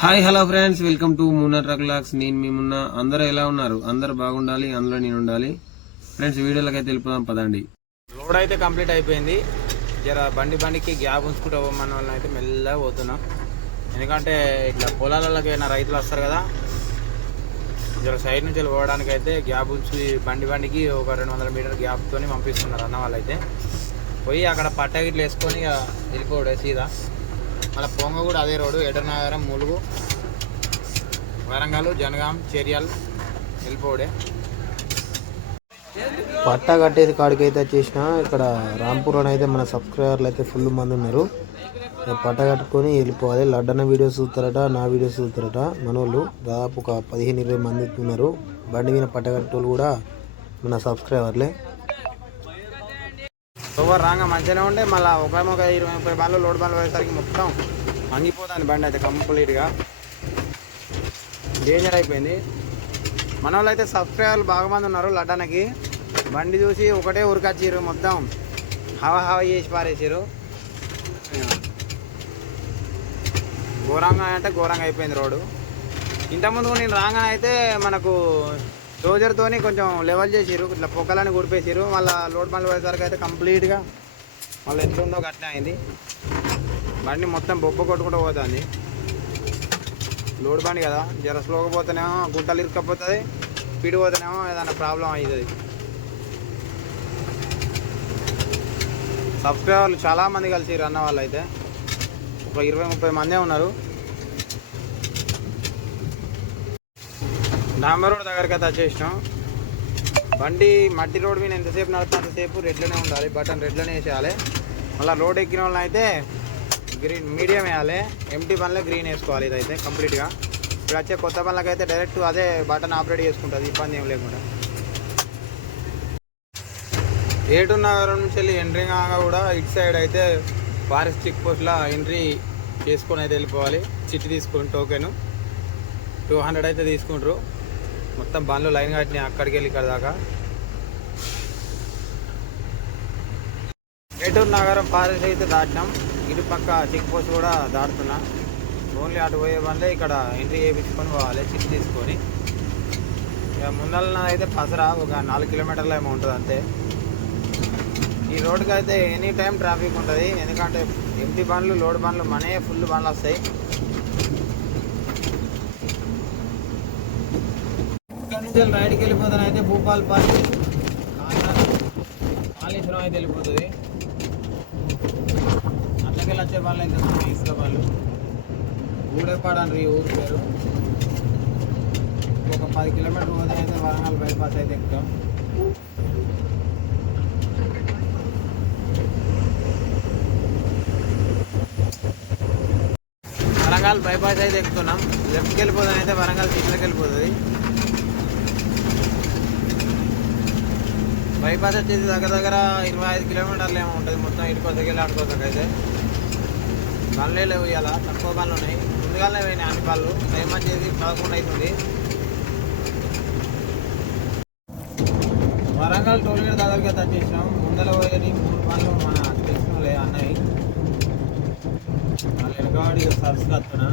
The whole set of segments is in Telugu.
Hi hello friends, welcome to Munna truck lakhs. నేను మీ మున్నా. అందరూ ఎలా ఉన్నారు? అందరూ బాగుండాలి, అందులో నేను ఉండాలి. ఫ్రెండ్స్, వీడియోలకి అయితే వెళ్ళిపోదాం పదండి. రోడ్ అయితే కంప్లీట్ అయిపోయింది. జర బండికి గ్యాప్ ఉంచుకుంటూ పోమన్న వాళ్ళని అయితే మెల్లగా పోతున్నాం. ఎందుకంటే ఇట్లా పొలాలకి అయినా రైతులు వస్తారు కదా, జర సైడ్ నుంచి పోవడానికి అయితే గ్యాప్ ఉంచి బండికి ఒక 200 మీటర్ గ్యాప్తో పంపిస్తున్నారు అన్న వాళ్ళు. అయితే పోయి అక్కడ పట్ట గిట్లు వేసుకొని వెళ్ళిపోవడే సీదా. మళ్ళీ పొంగ కూడా అదే రోడ్డు, ఎటనగరం, ములుగు, వరంగల్, జనగాం, చర్యల్ వెళ్ళిపోవడే. పట్టా కట్టేసి కాడికి అయితే వచ్చేసిన. ఇక్కడ రాంపూర్లో అయితే మన సబ్స్క్రైబర్లు అయితే ఫుల్ మంది ఉన్నారు. పట్ట కట్టుకొని వెళ్ళిపోవాలి. లడ్డన్న వీడియోస్ చూస్తారట, నా వీడియోస్ చూస్తారట మనోళ్ళు. దాదాపు ఒక 15-20 మంది ఉన్నారు. బండి మీద పట్ట కట్టేవాళ్ళు కూడా మన సబ్స్క్రైబర్లే. ఓవర్ రాగా మంచిగానే ఉండే, మళ్ళీ ఒక 20-30 బండ్లు లోడ్ బండ్లు పోయేసరికి మొత్తం మంగిపోతుంది బండి అయితే కంప్లీట్గా. డేంజర్ అయిపోయింది. మన వాళ్ళు అయితే సబ్స్క్రైబర్లు బాగా మంది ఉన్నారు. లడ్డనకి బండి చూసి ఒకటే ఉరికొచ్చిర్రు, మొత్తం హవా చేసి పారేసారు. ఘోరంగా అంటే ఘోరంగా అయిపోయింది రోడ్డు. ఇంతకుముందు నేను రాగానే అయితే మనకు డోజర్తోని కొంచెం లెవెల్ చేసిర్రు, ఇట్లా పొక్కలని గుడిపేసారు. మళ్ళీ లోడ్ బండ్లు పోయేసరికి అయితే కంప్లీట్గా మళ్ళీ ఎట్లుందో గట్లే అయింది. బండి మొత్తం బొబ్బ కొట్టుకుంటూ పోతుంది. లోడ్ బండి కదా, జర స్లోగా పోతేనేమో గుంటలు ఇరుక్కపోతుంది, స్పీడ్ పోతేనేమో ఏదైనా ప్రాబ్లం అవుతుంది. సబ్స్క్రైబర్లు చాలామంది కలిసి అన్న వాళ్ళు అయితే ఒక 20-30 మందే ఉన్నారు. డాంబర్ రోడ్ దగ్గరికి అయితే వచ్చేసినాం. బండి మట్టి రోడ్ మీద ఎంతసేపు నడుస్తుంది అంతసేపు రెడ్లోనే ఉండాలి, బటన్ రెడ్లోనే వేసేయాలి. మళ్ళీ రోడ్ ఎక్కిన వాళ్ళని అయితే గ్రీన్ మీడియం వేయాలి, ఎంటీ బండ్లో గ్రీన్ వేసుకోవాలి. ఇదైతే కంప్లీట్గా ఇప్పుడు వచ్చే కొత్త బండ్లకి అయితే డైరెక్ట్ అదే బటన్ ఆపరేట్ చేసుకుంటుంది, ఇబ్బంది ఏం లేకుండా. ఏటున్నగరం నుంచి వెళ్ళి ఎంట్రీ కాగా కూడా ఇటు సైడ్ అయితే ఫారెస్ట్ చెక్ పోస్ట్లో ఎంట్రీ చేసుకొని అయితే వెళ్ళిపోవాలి. చిట్టి తీసుకొని టోకెన్ 200 అయితే తీసుకుంటారు. మొత్తం బండ్లు లైన్ కట్టినాయి అక్కడికి వెళ్ళి ఇక్కడ దాకా. ఏటూరు నగరం ఫారెస్ట్ అయితే దాటినాం. ఇటు పక్క చెక్ పోస్ట్ కూడా దాటుతున్నా. ఓన్లీ అటు పోయే బండ్లే ఇక్కడ ఎంట్రీ చేయించుకొని పోవాలి చిట్టి తీసుకొని. ఇక ముందల అయితే పసరా ఒక 4 కిలోమీటర్లు ఏమో ఉంటుంది అంతే. ఈ రోడ్డుకి అయితే ఎనీ టైం ట్రాఫిక్ ఉంటుంది, ఎందుకంటే ఎంటీ బండ్లు లోడ్ బండ్లు మనే ఫుల్ బండ్లు వస్తాయి. ఇక్కడ నుంచి రైడ్కి వెళ్ళిపోతాను అయితే భూపాలపల్లి, కాళేశ్వరం అయితే వెళ్ళిపోతుంది. అట్లకెళ్ళి వచ్చే వాళ్ళు అయితే ఇసుక వాళ్ళు ఊడేపాడని ఊరు పేరు. ఒక 10 కిలోమీటర్లు పోతే అయితే వరంగల్ బైపాస్ అయితే ఎక్కుతాం. వరంగల్ బైపాస్ అయితే ఎక్కుతున్నాం. లెఫ్ట్కి వెళ్ళిపోతాను అయితే వరంగల్ సిటీలోకి వెళ్ళిపోతుంది. బైపాస్ వచ్చేసి దగ్గర 25 కిలోమీటర్లు ఏమో ఉంటుంది మొత్తం. ఇటుకోసకి వెళ్ళి ఆడుకోసకి అయితే బండ్లే లేవు, ఇవాళ తక్కువ బండ్లు ఉన్నాయి. ముందుగానే పోయినాయి అన్ని బండ్లు. టైం వచ్చేసి 11 అవుతుంది. వరంగల్ టోల్గేట్ దగ్గరికి అయితే వచ్చేసినాం. ముందర పోయి 3 బండ్లు మన తెలిసిన అన్నాయి. వాళ్ళు వెనకవాడి సర్స్కి వస్తున్నా,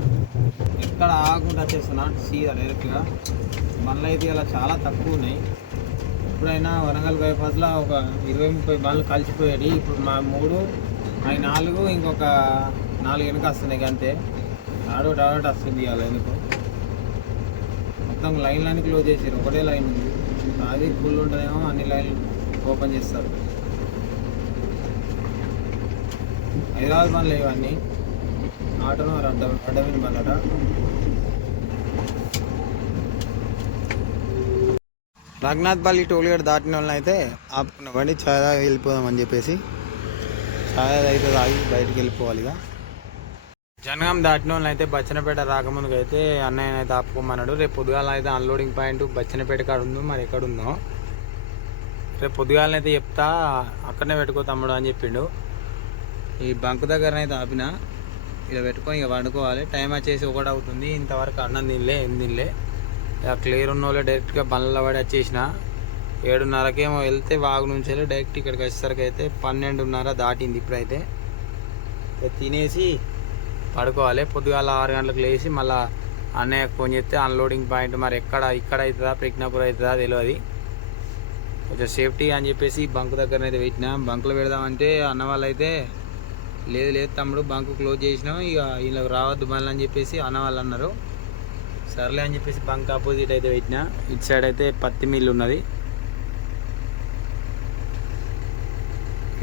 ఎక్కడ ఆగకుండా వచ్చేస్తున్నా సీదా డైరెక్ట్గా. బండ్లు అయితే ఇలా చాలా తక్కువ ఉన్నాయి. ఎప్పుడైనా వరంగల్ బైపాస్లో ఒక 20-30 బండ్లు కలిసిపోయాయి. ఇప్పుడు మా 3 అవి 4 ఇంకొక 4 వెనక వస్తున్నాయి అంతే. డాడోట్ వస్తుంది ఇవాళ ఎందుకు. మొత్తం లైన్లన్నీ క్లోజ్ చేసారు, ఒకటే లైన్ ఉంది. అది ఫుల్ ఉంటుందేమో, అన్ని లైన్లు ఓపెన్ చేస్తారు. హైదరాబాద్ బండ్లు ఇవన్నీ ఆటోను అడ్డమైన బండ్లట. రఘునాథ్పల్లి టోల్గేట్ దాటిన వాళ్ళని అయితే ఆపుకున్న బండి ఛాయ్ తాగి వెళ్ళిపోదామని చెప్పేసి ఛాయ్ అయితే తాగి బయటికి వెళ్ళిపోవాలి. ఇక జనగాం దాటిన వాళ్ళని అయితే బచ్చనపేట రాకముందుకు అయితే అన్నయ్య అయితే ఆపుకోమన్నాడు. రేపు పొద్దుగాల అయితే అన్లోడింగ్ పాయింట్ బచ్చనపేట కాడ ఉందో మరి ఎక్కడుందో రేపు పొద్దుగాలనైతే చెప్తా, అక్కడనే పెట్టుకో తమ్ముడు అని చెప్పిండు. ఈ బంక్ దగ్గరనైతే ఆపిన, ఇలా పెట్టుకొని ఇక వండుకోవాలి. టైం వచ్చేసి 1 అవుతుంది. ఇంతవరకు అన్నం తినలే, ఏం తినలే. క్లియర్ ఉన్న వాళ్ళు డైరెక్ట్గా బండ్ల పడి వచ్చేసిన. 7:30కేమో వెళ్తే వాగు నుంచి వెళ్ళి డైరెక్ట్ ఇక్కడికి వచ్చేసరికి అయితే 12:30 దాటింది. ఇప్పుడైతే తినేసి పడుకోవాలి. పొద్దుగాల 6 గంటలకు లేచి మళ్ళీ అన్నయ్యకు ఫోన్ చేస్తే అన్లోడింగ్ పాయింట్ మరి ఇక్కడ అవుతుందా ప్రజ్ఞాపూర్ అవుతుందా తెలియదు. కొంచెం సేఫ్టీ అని చెప్పేసి బంక్ దగ్గరనైతే పెట్టినా. బంకులో పెడదామంటే అన్న వాళ్ళు అయితే లేదు తమ్ముడు బంకు క్లోజ్ చేసినాం, ఇక వీళ్ళకి రావద్దు మళ్ళీ అని చెప్పేసి అన్న వాళ్ళు అన్నారు. సర్లే అని చెప్పేసి బంక్ ఆపోజిట్ అయితే పెట్టినా. ఇటు సైడ్ అయితే పత్తి మిల్లు ఉన్నది.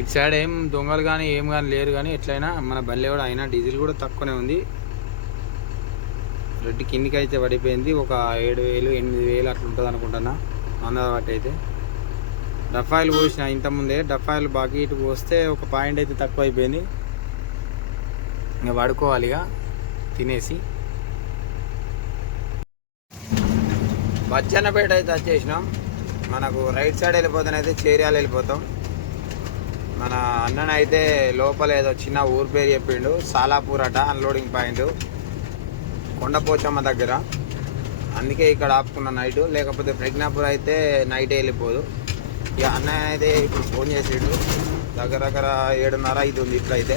ఇటు సైడ్ ఏం దొంగలు కానీ ఏం కానీ లేరు, కానీ ఎట్లయినా మన బల్లె కూడా అయినా డీజిల్ కూడా తక్కువనే ఉంది. రెడ్డి కిందికి అయితే పడిపోయింది. ఒక 7,000 8,000 అట్లా ఉంటుంది అనుకుంటున్నా అందాజ బట్టి అయితే. డఫాయిల్ పోసిన ఇంతకుముందే, డఫాయిల్ బాకీ ఇటు పోస్తే ఒక పాయింట్ అయితే తక్కువ అయిపోయింది. ఇంకా పడుకోవాలి ఇక తినేసి. బచ్చన్నపేట అయితే వచ్చేసినాం. మనకు రైట్ సైడ్ వెళ్ళిపోతానైతే చేర్యాలు వెళ్ళిపోతాం. మన అన్ననైతే లోపల ఏదో చిన్న ఊరు పేరు చెప్పిండు, సాలాపూర్ అట అన్లోడింగ్ పాయింట్ కొండపోచమ్మ దగ్గర. అందుకే ఇక్కడ ఆపుకున్న నైటు, లేకపోతే ప్రజ్ఞాపూర్ అయితే నైటే వెళ్ళిపోదు. ఇక అన్నయ్య అయితే ఇప్పుడు ఫోన్ చేసిండు, దగ్గర 7:30 అవుతుంది. ఇట్లయితే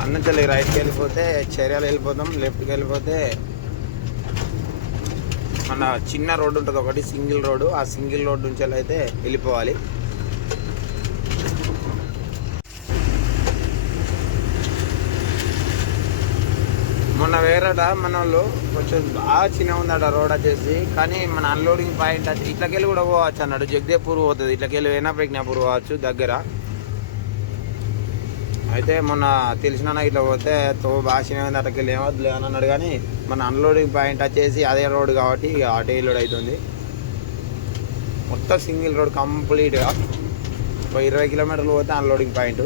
అన్న చెల్లి రైట్కి వెళ్ళిపోతే చర్యలు వెళ్ళిపోతాం, లెఫ్ట్కి వెళ్ళిపోతే మన చిన్న రోడ్డు ఉంటుంది ఒకటి, సింగిల్ రోడ్డు. ఆ సింగిల్ రోడ్డు నుంచి అయితే వెళ్ళిపోవాలి. మొన్న వేరేట మన వాళ్ళు కొంచెం బాగా చిన్న ఉందట రోడ్ వచ్చేసి, కానీ మన అన్లోడింగ్ పాయింట్ ఇట్లకెళ్ళి కూడా పోవచ్చు అన్నాడు. జగదేపూర్ పోతుంది, ఇట్లకెళ్ళి అయినా ప్రజ్ఞాపూర్ పోవచ్చు దగ్గర. అయితే మొన్న తెలిసిన ఇట్లా పోతే బాగా చిన్న ఉంది అట్లకెళ్ళి ఏమవుతుంది అని అన్నాడు. కానీ మన అన్లోడింగ్ పాయింట్ వచ్చేసి అదే రోడ్ కాబట్టి ఇక అటే లోడ్ అవుతుంది. మొత్తం సింగిల్ రోడ్ కంప్లీట్గా. ఒక 20 కిలోమీటర్లు పోతే అన్లోడింగ్ పాయింట్.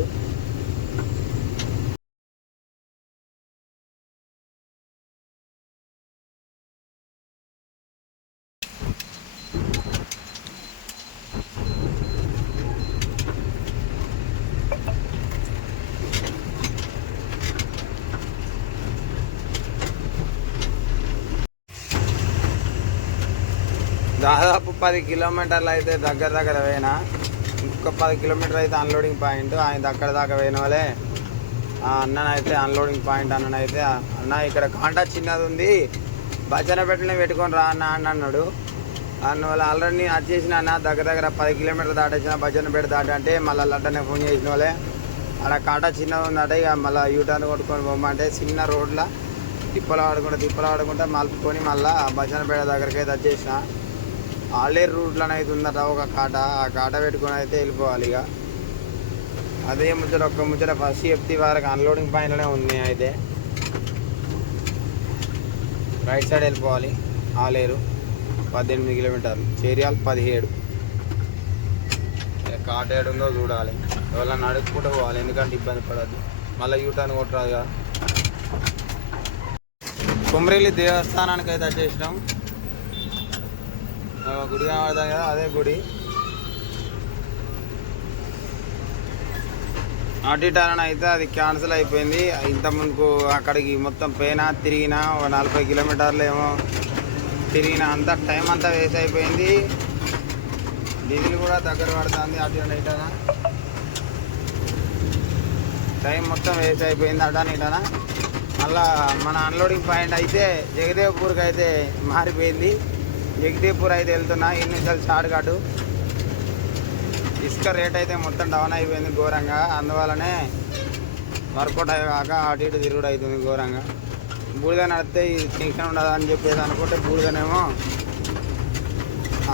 దాదాపు 10 కిలోమీటర్లు అయితే దగ్గర పోయినా. ఇంకొక 10 కిలోమీటర్ అయితే అన్లోడింగ్ పాయింట్. ఆయన దగ్గర దాకా పోయిన వాళ్ళే అన్ననైతే అన్లోడింగ్ పాయింట్ అన్ననైతే, అన్న ఇక్కడ కాంటా చిన్నది ఉంది, బచ్చన్నపేటనే పెట్టుకొని రా అన్న అని అన్నాడు. అందువల్ల ఆల్రెడీ నేను వచ్చేసిన అన్న దగ్గర 10 కిలోమీటర్లు దాటేసిన బచ్చన్నపేట దాటి అంటే మళ్ళీ లడ్డనే ఫోన్ చేసిన వాళ్ళే అక్కడ కాంటా చిన్నది ఉందట. ఇక మళ్ళీ యూటర్న్ కొట్టుకొని పోమంటే చిన్న రోడ్లో తిప్పలు ఆడుకుంటా మలుపుకొని మళ్ళీ బచ్చన్నపేట దగ్గరికి అయితే వచ్చేసిన. ఆలేరు రూట్లోనే అయితే ఉందట ఒక కాట, ఆ కాట పెట్టుకొని అయితే వెళ్ళిపోవాలి. ఇక అదే ఒక్క ముచ్చట ఫస్ట్ చెప్తే వరకు అన్లోడింగ్ పాయింట్లోనే ఉంది. అయితే రైట్ సైడ్ వెళ్ళిపోవాలి. ఆలేరు 18 కిలోమీటర్లు, చేర్యాలు 17. కాట ఏడుందో చూడాలి, ఎవరైనా నడుచుకుంటూ పోవాలి, ఎందుకంటే ఇబ్బంది పడద్దు. మళ్ళీ యూటర్న్ కొట్టరాదు కదా. కుమ్రేలి దేవస్థానానికి అయితే వచ్చేసినాం. గుడి కనబడతాం కదా, అదే గుడి. ఆడిటారణ అయితే అది క్యాన్సిల్ అయిపోయింది. ఇంతకుముందుకు అక్కడికి మొత్తం పోయినా తిరిగినా 40 కిలోమీటర్లు ఏమో తిరిగినా, అంతా టైం అంతా వేస్ట్ అయిపోయింది. డీజిల్ కూడా దగ్గర పడుతుంది. అటు టైం మొత్తం వేస్ట్ అయిపోయింది అటానిటనా. మళ్ళా మన అన్లోడింగ్ పాయింట్ అయితే జగదేవ్పూర్కి అయితే మారిపోయింది. జగదేవ్పూర్ అయితే వెళ్తున్నా. 2 నిమిషాలు షార్ట్ కట్. ఇసుక రేట్ అయితే మొత్తం డౌన్ అయిపోయింది ఘోరంగా. అందువల్లనే వర్కౌట్ అయ్యాక అటు ఇటు తిరుగుడు అవుతుంది ఘోరంగా. బూడిద నడితే ఇది టెన్షన్ ఉండదు అని చెప్పేసి అనుకుంటే బూడిదనేమో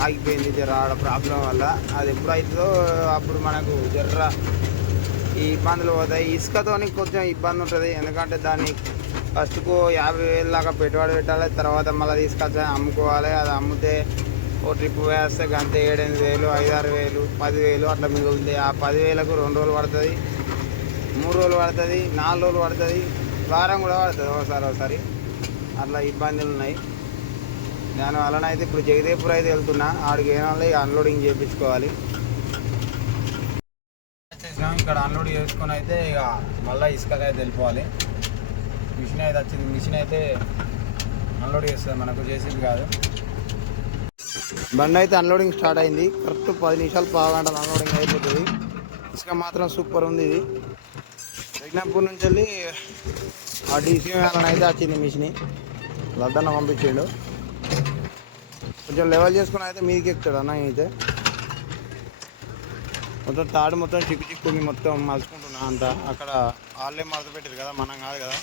ఆగిపోయింది జర ప్రాబ్లం వల్ల. అది ఎప్పుడు అవుతుందో అప్పుడు మనకు జర్ర ఈ ఇబ్బందులు పోతాయి. ఇసుకతో కొంచెం ఇబ్బంది ఉంటుంది, ఎందుకంటే దాన్ని ఫస్ట్కు 50,000 దాకా పెట్టుబడి పెట్టాలి. తర్వాత మళ్ళీ తీసుకొచ్చి అమ్ముకోవాలి. అది అమ్మితే ఓ ట్రిప్ వేస్తే గంతే 7,000 5,000 10,000 అట్లా మిగులుతాయి. ఆ 10,000కు 2 రోజులు పడుతుంది, 3 రోజులు పడుతుంది, 4 రోజులు పడుతుంది, వారం కూడా పడుతుంది ఒకసారి. అట్లా ఇబ్బందులు ఉన్నాయి. దానివలన అయితే ఇప్పుడు జగదేవ్పూర్ అయితే వెళ్తున్నా. ఆడికి ఏమన్నా అన్లోడింగ్ చేయించుకోవాలి. ఇక్కడ అన్లోడ్ చేసుకొని అయితే ఇక మళ్ళీ ఇసుకకి అయితే వెళ్ళిపోవాలి. మిషన్ అయితే వచ్చింది, మిషన్ అయితే అన్లోడ్ చేస్తుంది మనకు, చేసేది కాదు. బండి అయితే అన్లోడింగ్ స్టార్ట్ అయింది. కరెక్ట్ 10 నిమిషాలు 15 గంటలు అన్లోడింగ్ అయిపోతుంది. ఇసుక మాత్రం సూపర్ ఉంది. ఇది దిగినప్పటి నుంచి వెళ్ళి ఆ డీసీ వాళ్ళని అయితే వచ్చింది మిషన్ లడ్డన్న పంపించిండు. కొంచెం లెవెల్ చేసుకుని అయితే మీదకి ఎక్కుతాడు అన్న. అయితే మొత్తం తాడు మొత్తం చిక్కు మొత్తం మలుచుకుంటున్నా అంతా. అక్కడ వాళ్ళే మడత పెట్టారు కదా, మనం కాదు కదా.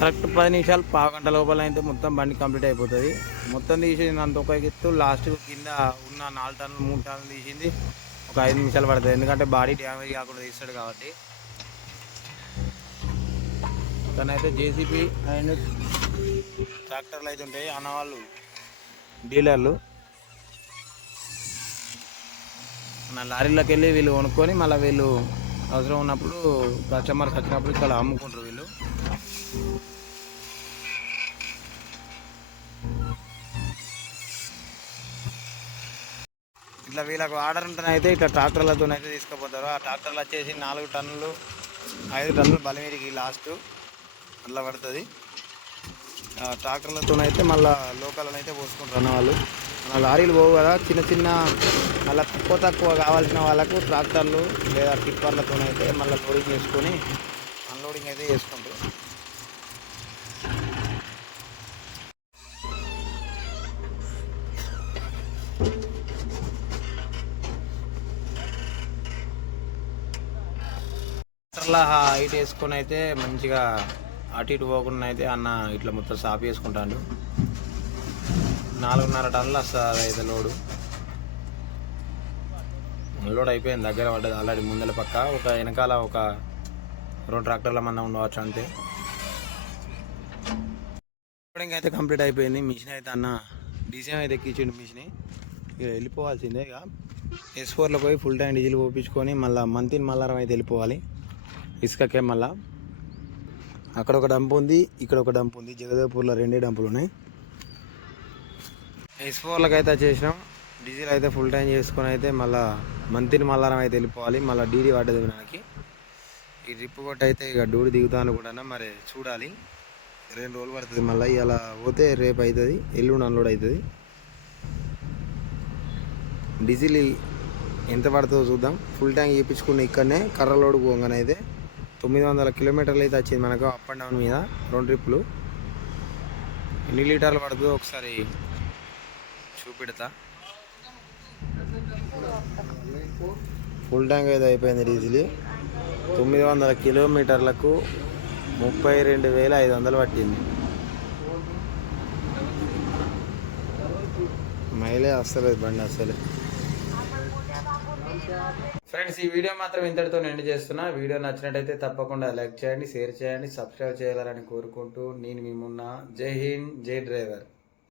కరెక్ట్ 10 నిమిషాలు, పావు గంట లోపల అయితే మొత్తం బండి కంప్లీట్ అయిపోతుంది. మొత్తం తీసింది అంత ఒక ఎత్తు. లాస్ట్ కింద ఉన్న 4 టన్నులు 3 టన్నులు తీసింది ఒక 5 నిమిషాలు పడుతుంది. ఎందుకంటే బాడీ డ్యామేజ్ కాకుండా తీస్తాడు కాబట్టి. తనైతే జేసీబీ అండ్ ట్రాక్టర్లు అయితే ఉంటాయి అన్నవాళ్ళు డీలర్లు. మన లారీలోకి వెళ్ళి వీళ్ళు కొనుక్కొని మళ్ళీ వీళ్ళు అవసరం ఉన్నప్పుడు కస్టమర్స్ వచ్చినప్పుడు ఇక్కడ అమ్ముకుంటారు వీళ్ళు. ఇట్లా వీళ్ళకు ఆర్డర్ ఉంటేనైతే ఇట్లా ట్రాక్టర్లతో అయితే తీసుకుపోతారు. ఆ ట్రాక్టర్లు వచ్చేసి 4 టన్నులు 5 టన్నులు బలిమీరికి లాస్ట్ అట్లా పడుతుంది. ట్రాక్టర్లతోనైతే మళ్ళీ లోకల్లో అయితే పోసుకుంటారు అన్న వాళ్ళు. మన లారీలు పోవు కదా, చిన్న చిన్న మళ్ళీ తక్కువ కావాల్సిన వాళ్ళకు ట్రాక్టర్లు లేదా టిప్పర్లతోనైతే మళ్ళీ లోడింగ్ చేసుకొని అన్లోడింగ్ అయితే చేసుకుంటారు. ట్రాక్టర్లో హైట్ వేసుకొని అయితే మంచిగా అటు ఇటు పోకుండా అయితే అన్న ఇట్లా మొత్తం సాఫ్ చేసుకుంటాడు. 4.5 టన్నులు వస్తుంది అయితే లోడు. లోడ్ అయిపోయింది, దగ్గర పడ్డది ఆల్రెడీ. ముందల పక్క ఒక వెనకాల ఒక 2 ట్రాక్టర్ల మంద ఉండవచ్చు అంతే. లోడింగ్ అయితే కంప్లీట్ అయిపోయింది. మిషన్ అయితే అన్న డీసీ అయితే ఎక్కించిండు మిషన్. ఇక వెళ్ళిపోవాల్సిందే. ఇక S4లో పోయి ఫుల్ ట్యాంక్ డీజిల్ పోపించుకొని మళ్ళీ మంతిని మల్లారం అయితే వెళ్ళిపోవాలి ఇసుకకే. మళ్ళీ అక్కడ ఒక డంప్ ఉంది, ఇక్కడ ఒక డంప్ ఉంది. జగదేవ్పూర్లో 2 డంపులు ఉన్నాయి. S4లకి అయితే చేసినాం. డీజిల్ అయితే ఫుల్ ట్యాంక్ చేసుకొని అయితే మళ్ళీ మంతిని మల్లారం అయితే వెళ్ళిపోవాలి. మళ్ళీ డీడీ పడ్డది మనకి. ఈ ట్రిప్ కొట్టి అయితే ఇక డూడి దిగుతాను కూడా మరి చూడాలి. 2 రోజులు పడుతుంది. మళ్ళీ ఇలా పోతే రేపు అవుతుంది, ఎల్లుండి అన్లోడ్ అవుతుంది. డీజిల్ ఎంత పడుతుందో చూద్దాం. ఫుల్ ట్యాంక్ చేయించుకున్న ఇక్కడనే కర్రలోడు పోగానే అయితే 900 కిలోమీటర్లు అయితే వచ్చింది మనకు అప్ అండ్ డౌన్ మీద 2 ట్రిప్పులు. ఎన్ని లీటర్లు పడుతుందో ఒకసారి చూపెడతా. ఫుల్ ట్యాంక్ అయితే అయిపోయింది డీజిల్. 900 కిలోమీటర్లకు 32,500 పట్టింది. మైలే వస్తలేదు బండి అసలే. ఫ్రెండ్స్, ఈ వీడియో మాత్రం ఇంతటితో ఎండ్ చేస్తున్నా. వీడియో నచ్చినట్టయితే తప్పకుండా లైక్ చేయండి, షేర్ చేయండి, సబ్స్క్రైబ్ చేయాలని కోరుకుంటూ నేను మీ మున్నా. జై హింద్, జై డ్రైవర్.